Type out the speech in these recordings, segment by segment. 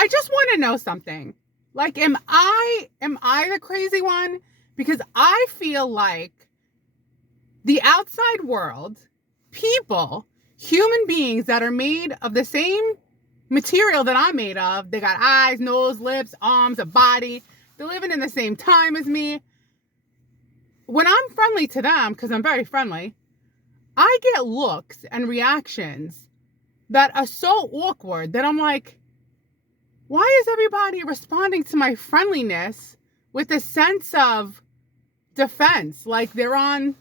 I just want to know something. Like, am I the crazy one? Because I feel like the outside world, people, human beings that are made of the same material that I'm made of, they got eyes, nose, lips, arms, a body, they're living in the same time as me. When I'm friendly to them, because I'm very friendly, I get looks and reactions that are so awkward that I'm like, why is everybody responding to my friendliness with a sense of defense? Like they're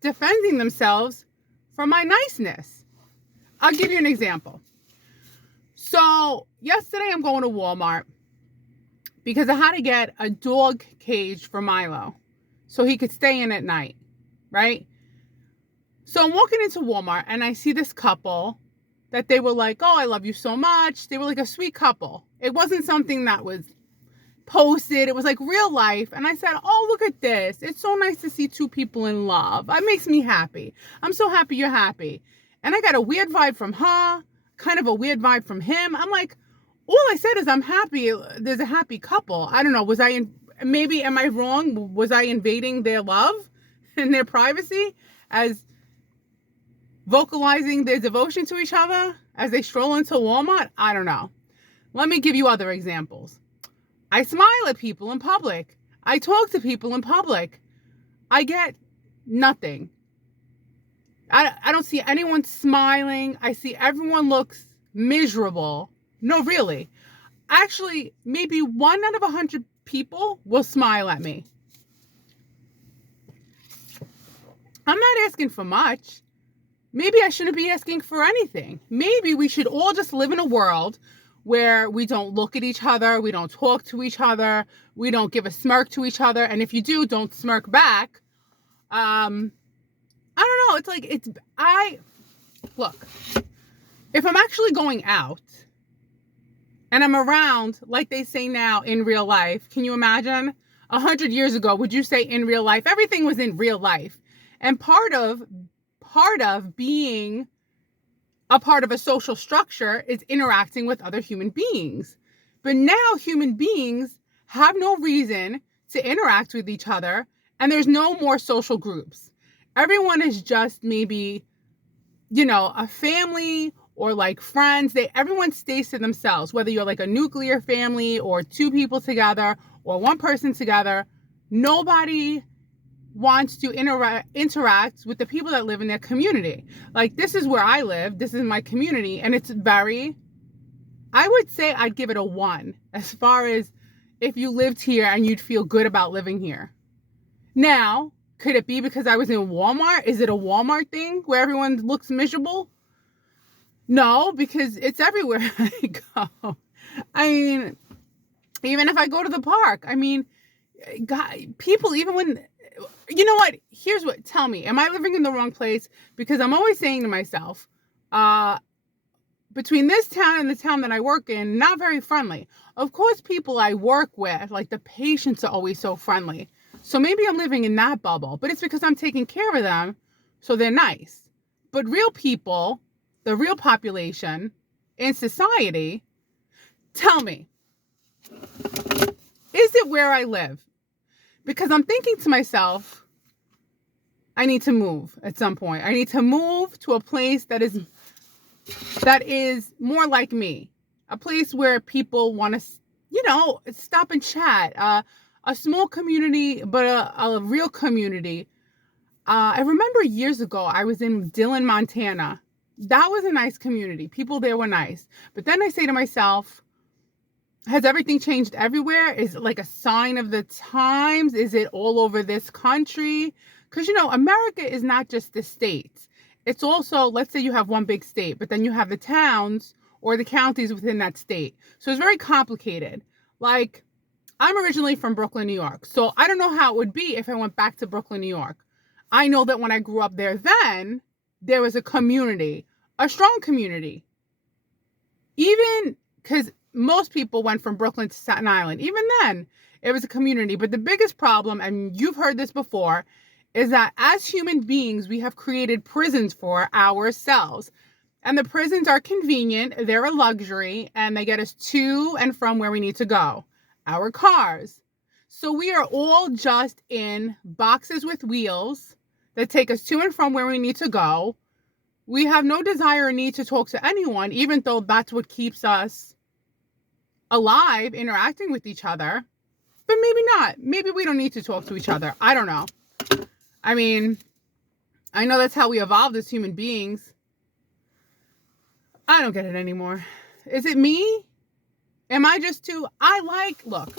defending themselves from my niceness. I'll give you an example. So yesterday I'm going to Walmart because I had to get a dog cage for Milo so he could stay in at night, right? So I'm walking into Walmart and I see this couple that they were like, oh, I love you so much. They were like a sweet couple. It wasn't something that was posted. It was like real life. And I said, oh, look at this. It's so nice to see two people in love. It makes me happy. I'm so happy you're happy. And I got a weird vibe from her, kind of a weird vibe from him. I'm like, all I said is I'm happy. There's a happy couple. I don't know. Maybe am I wrong? Was I invading their love and their privacy as vocalizing their devotion to each other as they stroll into Walmart? I don't know. Let me give you other examples. I smile at people in public. I talk to people in public. I get nothing. I don't see anyone smiling. I see everyone looks miserable. No, really. Actually, maybe 1 out of 100 people will smile at me. I'm not asking for much. Maybe I shouldn't be asking for anything. Maybe we should all just live in a world where we don't look at each other, we don't talk to each other, we don't give a smirk to each other, and if you do, don't smirk back. I don't know. It's like look. If I'm actually going out and I'm around, like they say now in real life, can you imagine? 100 years ago, would you say in real life? Everything was in real life, and part of being a part of a social structure is interacting with other human beings. But now human beings have no reason to interact with each other, and there's no more social groups. Everyone is just maybe, a family or like friends. Everyone stays to themselves, whether you're like a nuclear family or two people together or one person together. Nobody wants to interact with the people that live in their community. Like, this is where I live. This is my community. And I would say I'd give it a 1 as far as if you lived here and you'd feel good about living here. Now, could it be because I was in Walmart? Is it a Walmart thing where everyone looks miserable? No, because it's everywhere I go. I mean, even if I go to the park, God, people, even when, you know what? Tell me, am I living in the wrong place? Because I'm always saying to myself, between this town and the town that I work in, not very friendly. Of course, people I work with, like the patients are always so friendly. So maybe I'm living in that bubble, but it's because I'm taking care of them, so they're nice. But real people, the real population in society, tell me, is it where I live? Because I'm thinking to myself, I need to move at some point. I need to move to a place that is more like me. A place where people want to, stop and chat. A small community, but a real community. I remember years ago, I was in Dillon, Montana. That was a nice community. People there were nice. But then I say to myself, has everything changed everywhere? Is it like a sign of the times? Is it all over this country? Because, America is not just the states. It's also, let's say you have one big state, but then you have the towns or the counties within that state. So it's very complicated. Like, I'm originally from Brooklyn, New York. So I don't know how it would be if I went back to Brooklyn, New York. I know that when I grew up there then, there was a community, a strong community. Even because most people went from Brooklyn to Staten Island. Even then, it was a community. But the biggest problem, and you've heard this before, is that as human beings, we have created prisons for ourselves. And the prisons are convenient, they're a luxury, and they get us to and from where we need to go. Our cars. So we are all just in boxes with wheels that take us to and from where we need to go. We have no desire or need to talk to anyone, even though that's what keeps us alive, interacting with each other. But maybe not. Maybe we don't need to talk to each other. I don't know. I mean, I know that's how we evolved as human beings. I don't get it anymore. Is it me? Am I just too... Look.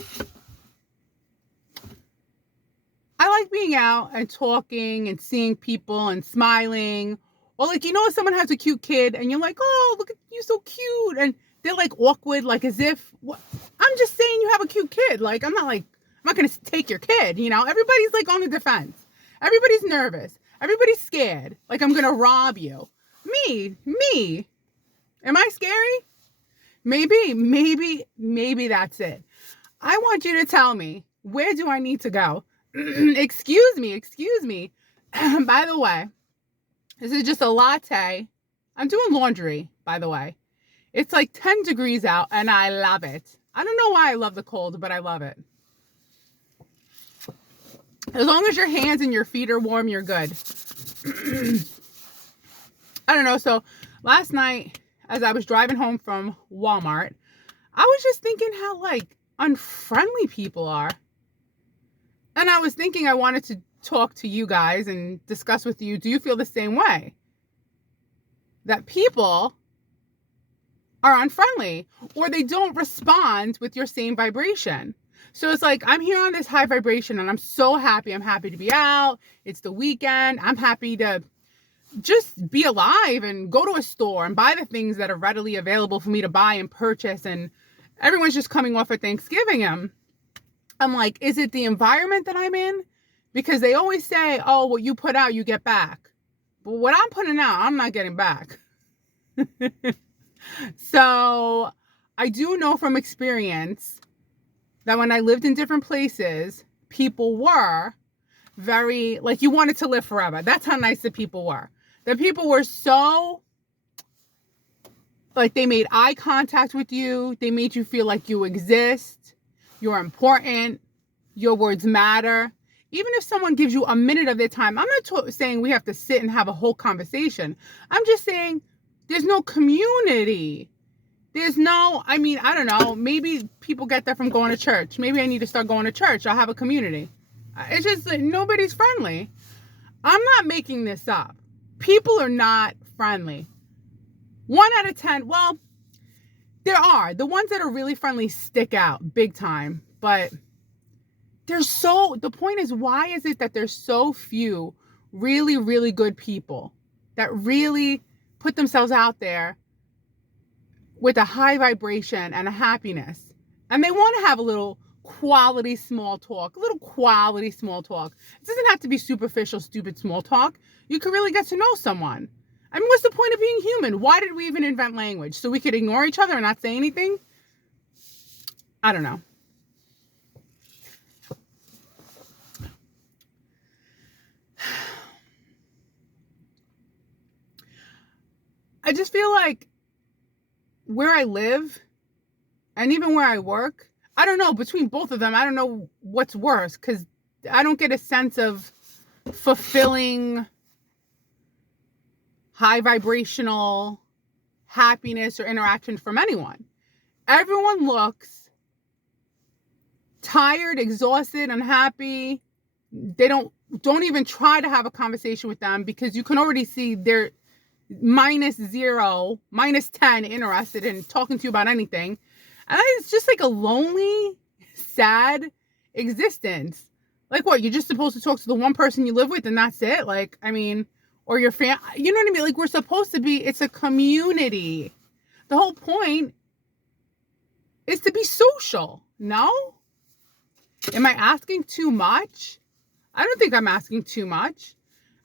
I like being out and talking and seeing people and smiling. Or like, when someone has a cute kid and you're like, oh, look at you, so cute. And they're like awkward, like as if... I'm just saying you have a cute kid. Like, I'm not going to take your kid, Everybody's like on the defense. Everybody's nervous. Everybody's scared. Like I'm going to rob you. Me. Am I scary? Maybe that's it. I want you to tell me, where do I need to go? Excuse me. By the way, this is just a latte. I'm doing laundry, by the way. It's like 10 degrees out and I love it. I don't know why I love the cold, but I love it. As long as your hands and your feet are warm, you're good. I don't know. So last night, as I was driving home from Walmart, I was just thinking how unfriendly people are. And I was thinking I wanted to talk to you guys and discuss with you. Do you feel the same way? That people are unfriendly or they don't respond with your same vibration. So it's like, I'm here on this high vibration and I'm so happy. I'm happy to be out. It's the weekend. I'm happy to just be alive and go to a store and buy the things that are readily available for me to buy and purchase. And everyone's just coming off of Thanksgiving. I'm like, is it the environment that I'm in? Because they always say, oh, what you put out, you get back. But what I'm putting out, I'm not getting back. So I do know from experience that when I lived in different places, people were very, you wanted to live forever. That's how nice the people were. The people were so, they made eye contact with you. They made you feel like you exist. You're important. Your words matter. Even if someone gives you a minute of their time, I'm not saying we have to sit and have a whole conversation. I'm just saying there's no community. There's no, I don't know. Maybe people get that from going to church. Maybe I need to start going to church. I'll have a community. It's just that nobody's friendly. I'm not making this up. People are not friendly. 1 out of 10, well, there are. The ones that are really friendly stick out big time. But the point is, why is it that there's so few really, really good people that really put themselves out there with a high vibration and a happiness? And they want to have a little quality small talk. It doesn't have to be superficial, stupid small talk. You can really get to know someone. What's the point of being human? Why did we even invent language? So we could ignore each other and not say anything? I don't know. I just feel like where I live and even where I work, I don't know, between both of them, I don't know what's worse, because I don't get a sense of fulfilling high vibrational happiness or interaction from anyone. Everyone looks tired, exhausted, unhappy. They don't even try to have a conversation with them because you can already see they're -0, -10 interested in talking to you about anything. And it's just like a lonely, sad existence. Like what? You're just supposed to talk to the one person you live with and that's it? Or your family. You know what I mean? We're supposed to be, it's a community. The whole point is to be social. No? Am I asking too much? I don't think I'm asking too much.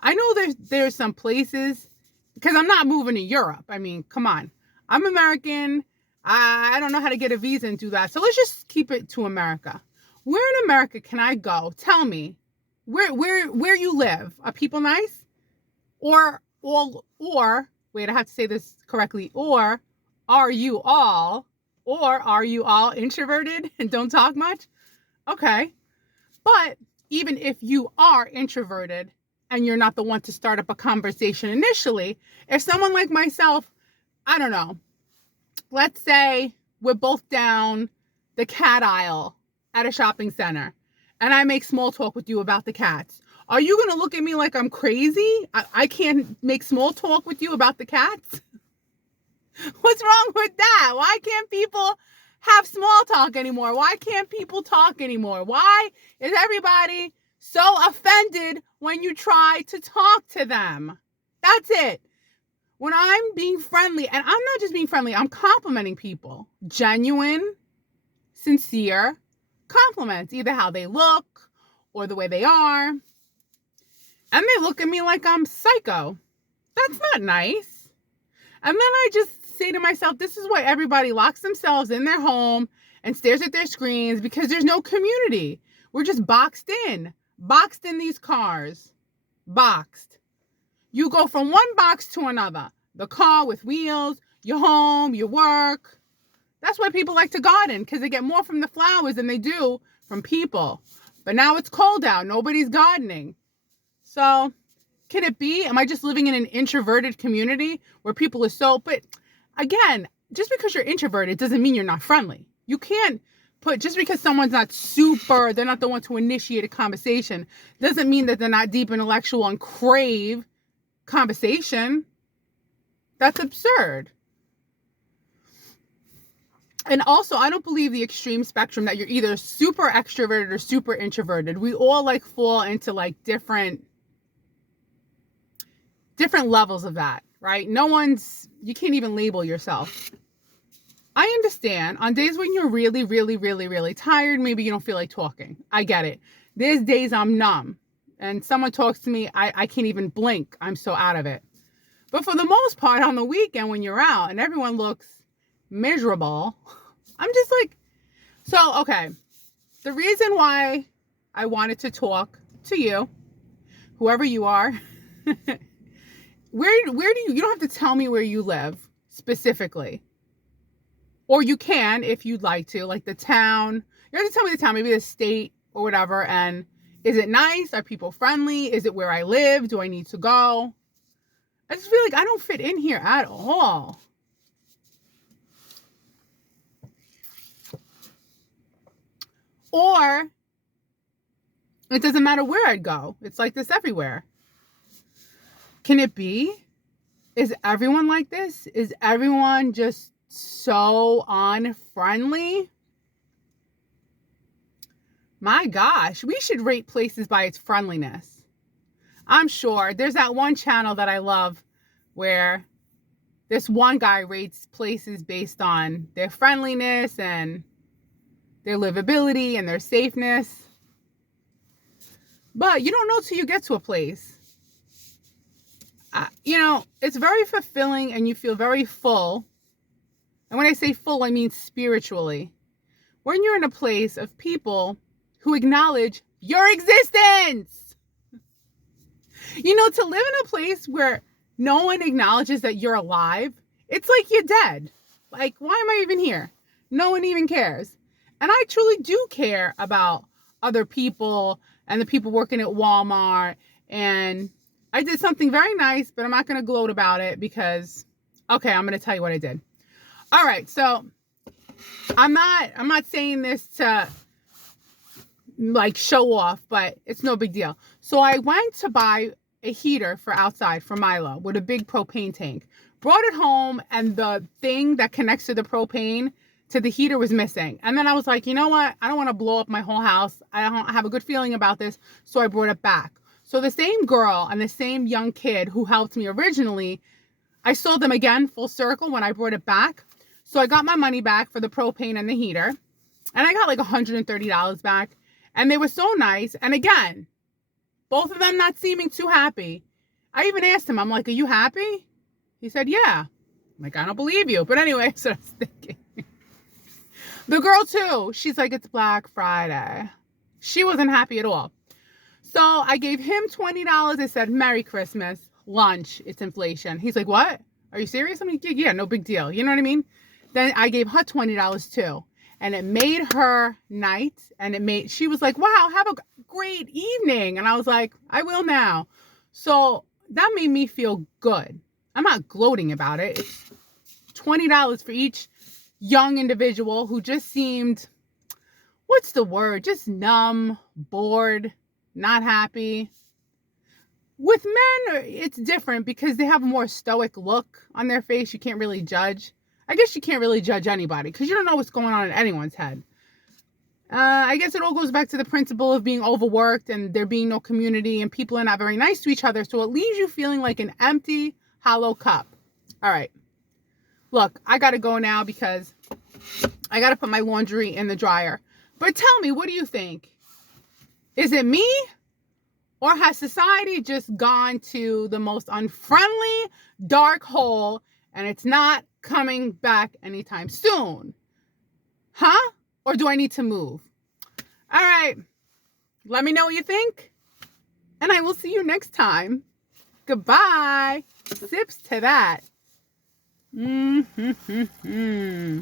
I know there's some places, because I'm not moving to Europe. Come on. I'm American. I don't know how to get a visa and do that. So let's just keep it to America. Where in America can I go? Tell me. Where you live? Are people nice? Or wait, I have to say this correctly, are you all, are you all introverted and don't talk much? Okay. But even if you are introverted and you're not the one to start up a conversation initially, if someone like myself, I don't know, let's say we're both down the cat aisle at a shopping center and I make small talk with you about the cats. Are you going to look at me like I'm crazy? I can't make small talk with you about the cats? What's wrong with that? Why can't people have small talk anymore? Why can't people talk anymore? Why is everybody so offended when you try to talk to them? That's it. When I'm being friendly, and I'm not just being friendly, I'm complimenting people. Genuine, sincere compliments, either how they look or the way they are. And they look at me like I'm psycho. That's not nice. And then I just say to myself, this is why everybody locks themselves in their home and stares at their screens, because there's no community. We're just boxed in these cars, boxed. You go from one box to another, the car with wheels, your home, your work. That's why people like to garden, because they get more from the flowers than they do from people. But now it's cold out. Nobody's gardening. So can it be? Am I just living in an introverted community where people are so... But again, just because you're introverted doesn't mean you're not friendly. You can't put... Just because someone's not super, they're not the one to initiate a conversation, doesn't mean that they're not deep intellectual and crave conversation. That's absurd. And also, I don't believe the extreme spectrum that you're either super extroverted or super introverted. We all like fall into like different levels of that, right? You can't even label yourself. I understand on days when you're really, really, really, really tired, maybe you don't feel like talking. I get it. There's days I'm numb and someone talks to me, I can't even blink. I'm so out of it. But for the most part, on the weekend when you're out and everyone looks miserable, I'm just like, so, okay. The reason why I wanted to talk to you, whoever you are, where do you don't have to tell me where you live specifically. Or you can if you'd like to, like the town. You don't have to tell me the town, maybe the state or whatever. And is it nice? Are people friendly? Is it where I live? Do I need to go? I just feel like I don't fit in here at all. Or it doesn't matter where I'd go. It's like this everywhere. Can it be? Is everyone like this? Is everyone just so unfriendly? My gosh, we should rate places by its friendliness. I'm sure there's that one channel that I love where this one guy rates places based on their friendliness and their livability and their safeness. But you don't know till you get to a place. It's very fulfilling and you feel very full. And when I say full, I mean spiritually. When you're in a place of people who acknowledge your existence. To live in a place where no one acknowledges that you're alive, it's like you're dead. Like, why am I even here? No one even cares. And I truly do care about other people and the people working at Walmart. And I did something very nice, but I'm not going to gloat about it because, okay, I'm going to tell you what I did. All right. So I'm not saying this to like show off, but it's no big deal. So I went to buy a heater for outside for Milo with a big propane tank, brought it home, and the thing that connects to the propane to the heater was missing. And then I was like, you know what? I don't want to blow up my whole house. I don't have a good feeling about this. So I brought it back. So the same girl and the same young kid who helped me originally, I saw them again full circle when I brought it back. So I got my money back for the propane and the heater. And I got like $130 back. And they were so nice. And again, both of them not seeming too happy. I even asked him, I'm like, are you happy? He said, yeah. I'm like, I don't believe you. But anyway, so I was thinking. The girl too, she's like, it's Black Friday. She wasn't happy at all. So I gave him $20. I said, Merry Christmas, lunch, it's inflation. He's like, what? Are you serious? I'm like, yeah, no big deal. You know what I mean? Then I gave her $20 too. And it made her night. And she was like, wow, have a great evening. And I was like, I will now. So that made me feel good. I'm not gloating about it. It's $20 for each young individual who just seemed, what's the word? Just numb, bored, not happy. With men, it's different because they have a more stoic look on their face. You can't really judge. I guess you can't really judge anybody because you don't know what's going on in anyone's head. I guess it all goes back to the principle of being overworked and there being no community and people are not very nice to each other. So it leaves you feeling like an empty, hollow cup. All right. Look, I got to go now because I got to put my laundry in the dryer. But tell me, what do you think? Is it me? Or has society just gone to the most unfriendly, dark hole and it's not coming back anytime soon? Huh? Or do I need to move? All right. Let me know what you think. And I will see you next time. Goodbye. Sips to that.